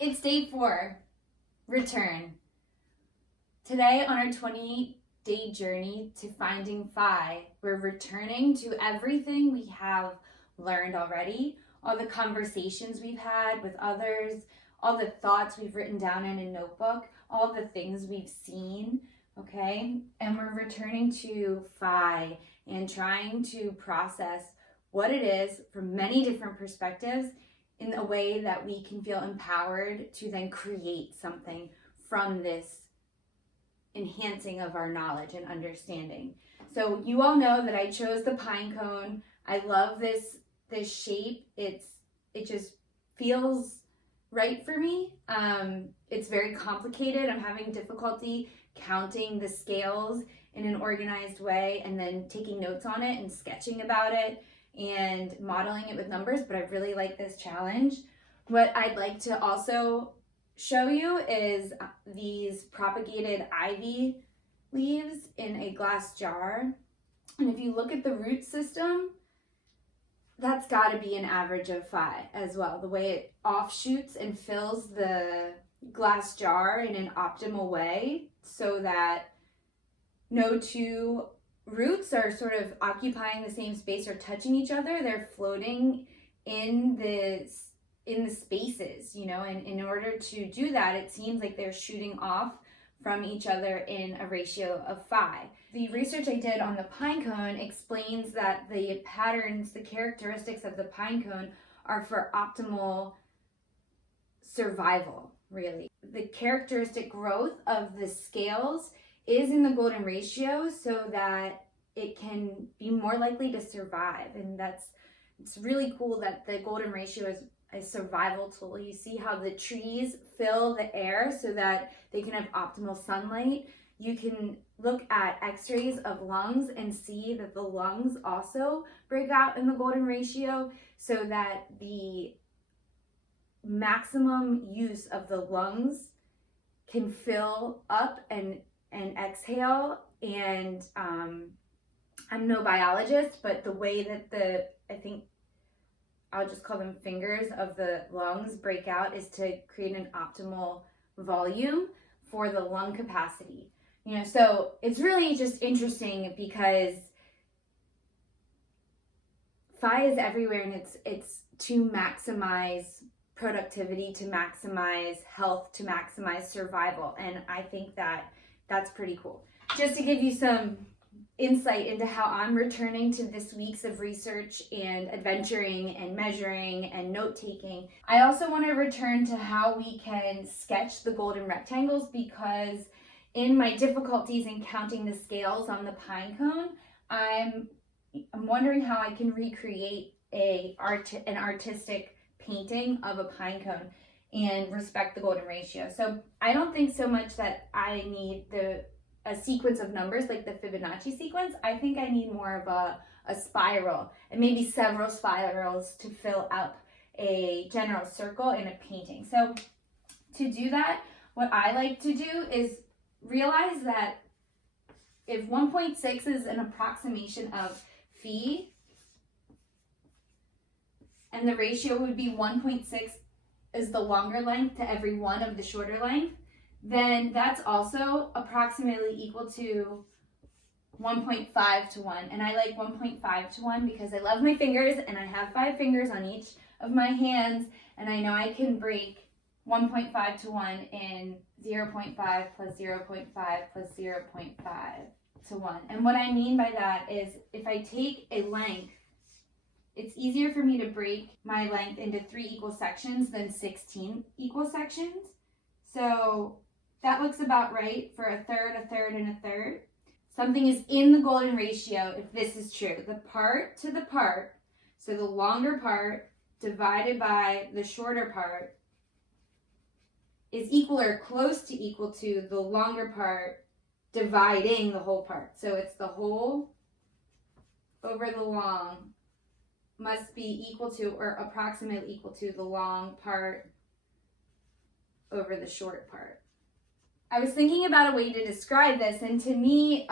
It's day 4, return. Today on our 28-day journey to finding phi, we're returning to everything we have learned already, all the conversations we've had with others, all the thoughts we've written down in a notebook, all the things we've seen, okay? And we're returning to phi and trying to process what it is from many different perspectives in a way that we can feel empowered to then create something from this enhancing of our knowledge and understanding. So you all know that I chose the Pinecone. I love this shape. It just feels right for me. It's very complicated. I'm having difficulty counting the scales in an organized way and then taking notes on it and sketching about it and modeling it with numbers, but I really like this challenge. What I'd like to also show you is these propagated ivy leaves in a glass jar. And if you look at the root system, that's got to be an average of phi as well. The way it offshoots and fills the glass jar in an optimal way so that no two roots are sort of occupying the same space or touching each other. They're floating in the spaces, you know, and in order to do that, it seems like they're shooting off from each other in a ratio of phi. The research I did on the pinecone explains that the patterns, the characteristics of the pinecone are for optimal survival, really. The characteristic growth of the scales is in the golden ratio so that it can be more likely to survive. And it's really cool that the golden ratio is a survival tool. You see how the trees fill the air so that they can have optimal sunlight. You can look at x-rays of lungs and see that the lungs also break out in the golden ratio so that the maximum use of the lungs can fill up and exhale. And I'm no biologist, but the way that I think I'll just call them fingers of the lungs break out is to create an optimal volume for the lung capacity. You know, so it's really just interesting because phi is everywhere, and it's to maximize productivity, to maximize health, to maximize survival. And I think that that's pretty cool. Just to give you some insight into how I'm returning to this week's of research and adventuring and measuring and note-taking, I also want to return to how we can sketch the golden rectangles, because in my difficulties in counting the scales on the pinecone, I'm wondering how I can recreate an artistic painting of a pinecone and respect the golden ratio. So I don't think so much that I need a sequence of numbers like the Fibonacci sequence. I think I need more of a spiral, and maybe several spirals to fill up a general circle in a painting. So to do that, what I like to do is realize that if 1.6 is an approximation of phi, and the ratio would be 1.6 is the longer length to every one of the shorter length, then that's also approximately equal to 1.5 to 1. And I like 1.5 to 1 because I love my fingers, and I have 5 fingers on each of my hands, and I know I can break 1.5 to 1 in 0.5 plus 0.5 plus 0.5 to 1. And what I mean by that is if I take a length, it's easier for me to break my length into 3 equal sections than 16 equal sections. So that looks about right for a third, a third, and a third. Something is in the golden ratio if this is true. The part to the part, so the longer part divided by the shorter part, is equal or close to equal to the longer part dividing the whole part. So it's the whole over the long must be equal to or approximately equal to the long part over the short part. I was thinking about a way to describe this, and to me,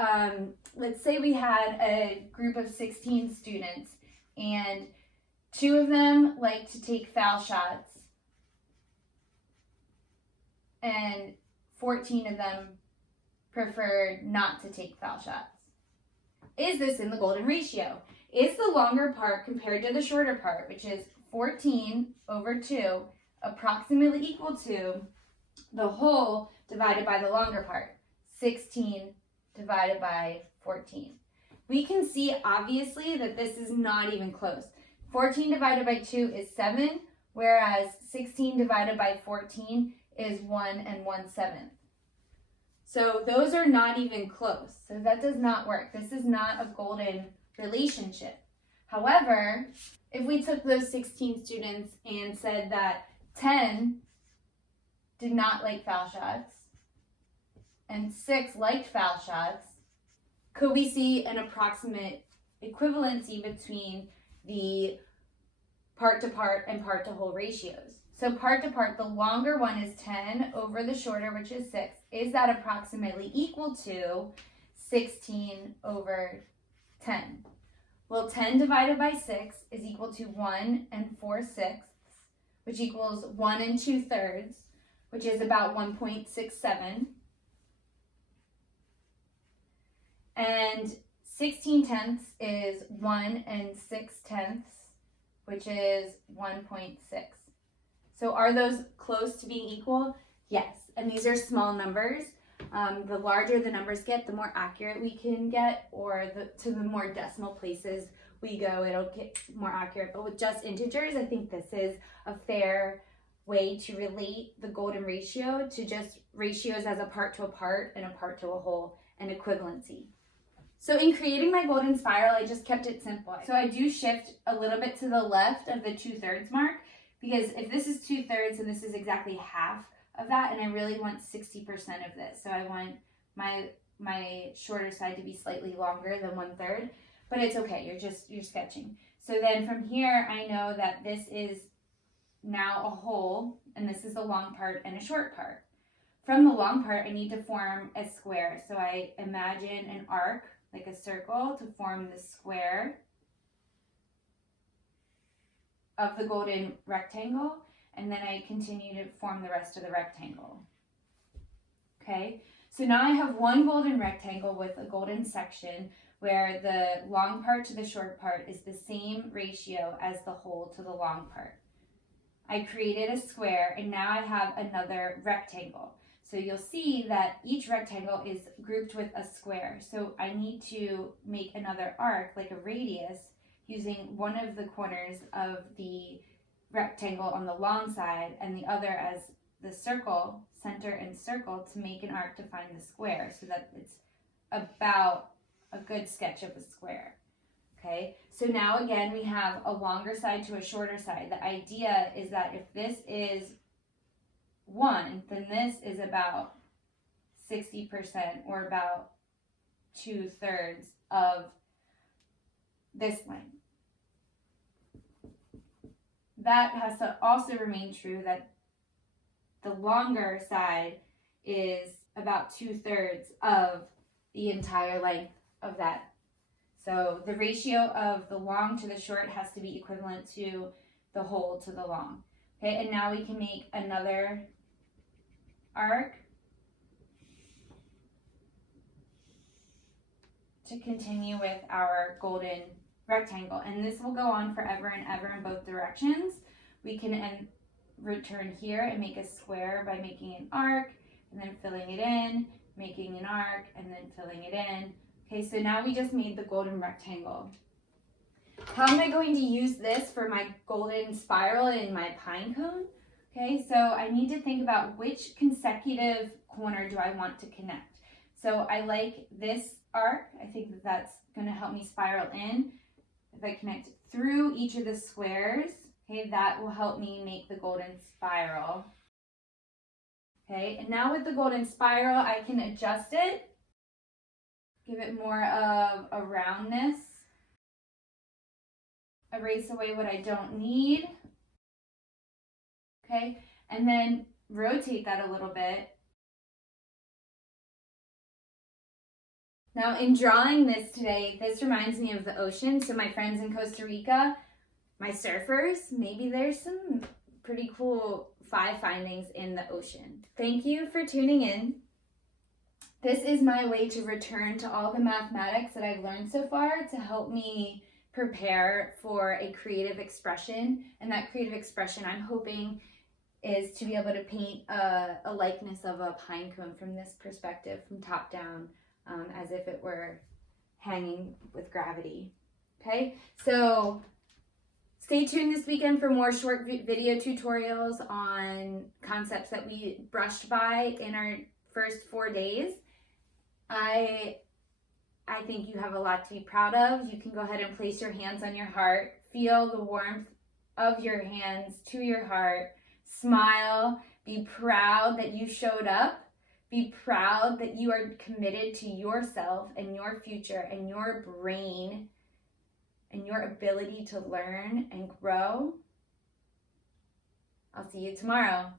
let's say we had a group of 16 students, and 2 of them like to take foul shots, and 14 of them preferred not to take foul shots. Is this in the golden ratio? Is the longer part compared to the shorter part, which is 14 over 2, approximately equal to the whole divided by the longer part, 16 divided by 14? We can see obviously that this is not even close. 14 divided by 2 is 7, whereas 16 divided by 14 is 1 and 1/7. So those are not even close. So that does not work. This is not a golden relationship. However, if we took those 16 students and said that 10 did not like foul shots and 6 liked foul shots, could we see an approximate equivalency between the part to part and part to whole ratios? So part to part, the longer one is 10 over the shorter, which is 6. Is that approximately equal to 16 over 10? Well, 10 divided by 6 is equal to 1 and 4/6, which equals 1 and 2/3, which is about 1.67. And 16/10 is 1 and 6/10, which is 1.6. So are those close to being equal? Yes. And these are small numbers. The larger the numbers get, the more accurate we can get, or to the more decimal places we go, it'll get more accurate. But with just integers, I think this is a fair way to relate the golden ratio to just ratios as a part to a part and a part to a whole, and equivalency. So in creating my golden spiral, I just kept it simple. So I do shift a little bit to the left of the 2/3 mark, because if this is 2/3 and this is exactly half of that, and I really want 60% of this. So I want my shorter side to be slightly longer than 1/3, but it's okay, you're sketching. So then from here, I know that this is now a whole, and this is the long part and a short part. From the long part, I need to form a square. So I imagine an arc, like a circle, to form the square of the golden rectangle, and then I continue to form the rest of the rectangle. Okay, so now I have one golden rectangle with a golden section where the long part to the short part is the same ratio as the whole to the long part. I created a square, and now I have another rectangle. So you'll see that each rectangle is grouped with a square. So I need to make another arc, like a radius, using one of the corners of the rectangle on the long side and the other as the circle, center and circle, to make an arc to find the square, so that it's about a good sketch of a square. Okay, so now again we have a longer side to a shorter side. The idea is that if this is 1, then this is about 60%, or about 2/3 of this length. That has to also remain true, that the longer side is about 2/3 of the entire length of that. So the ratio of the long to the short has to be equivalent to the whole to the long. Okay, and now we can make another arc to continue with our golden rectangle, and this will go on forever and ever in both directions. We can return here and make a square by making an arc and then filling it in, making an arc and then filling it in. Okay, so now we just made the golden rectangle. How am I going to use this for my golden spiral in my pine cone? Okay, so I need to think about which consecutive corner do I want to connect. So I like this arc. I think that that's going to help me spiral in. If I connect through each of the squares, okay, that will help me make the golden spiral. Okay, and now with the golden spiral, I can adjust it, give it more of a roundness, erase away what I don't need, okay, and then rotate that a little bit. Now in drawing this today, this reminds me of the ocean. So my friends in Costa Rica, my surfers, maybe there's some pretty cool 5 findings in the ocean. Thank you for tuning in. This is my way to return to all the mathematics that I've learned so far to help me prepare for a creative expression. And that creative expression, I'm hoping, is to be able to paint a likeness of a pine cone from this perspective, from top down, as if it were hanging with gravity. Okay, so stay tuned this weekend for more short video tutorials on concepts that we brushed by in our first 4 days. I think you have a lot to be proud of. You can go ahead and place your hands on your heart. Feel the warmth of your hands to your heart. Smile. Be proud that you showed up. Be proud that you are committed to yourself and your future and your brain and your ability to learn and grow. I'll see you tomorrow.